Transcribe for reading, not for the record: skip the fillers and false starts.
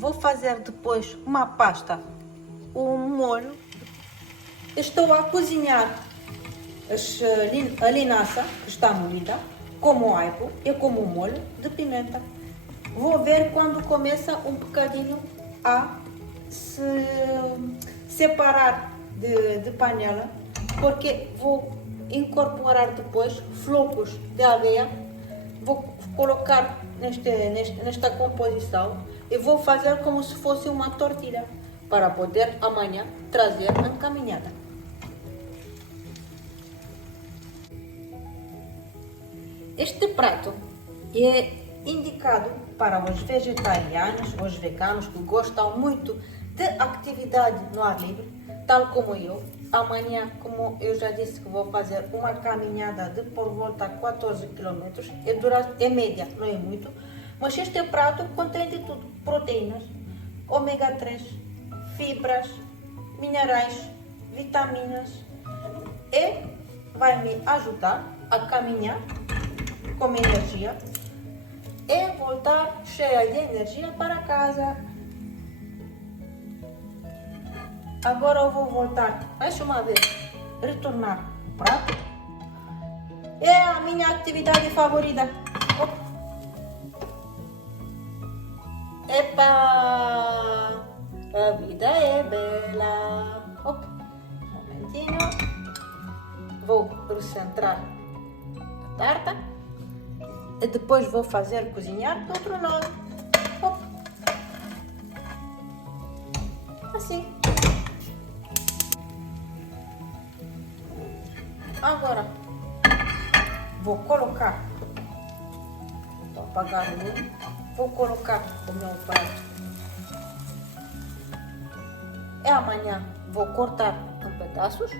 vou fazer depois uma pasta, um molho. Estou a cozinhar a linhaça que está moída, como aipo e como molho de pimenta. Vou ver quando começa um bocadinho a se separar de panela, porque vou incorporar depois flocos de aveia, vou colocar nesta composição e vou fazer como se fosse uma tortilha para poder amanhã trazer encaminhada. Este prato é indicado para os vegetarianos, os veganos que gostam muito de atividade no ar livre, tal como eu. Amanhã, como eu já disse, que vou fazer uma caminhada de por volta de 14 km, é média, não é muito, mas este prato contém de tudo: proteínas, ômega 3, fibras, minerais, vitaminas, e vai me ajudar a caminhar com energia e voltar cheia de energia para casa. Agora eu vou voltar mais uma vez, retornar o prato. É a minha atividade favorita. Epa! A vida é bela. Um momentinho. Vou recentrar a tarta. E depois vou fazer cozinhar do outro lado. Assim. Agora vou colocar, vou apagar o lume, vou colocar o meu prato. E amanhã vou cortar em pedaços.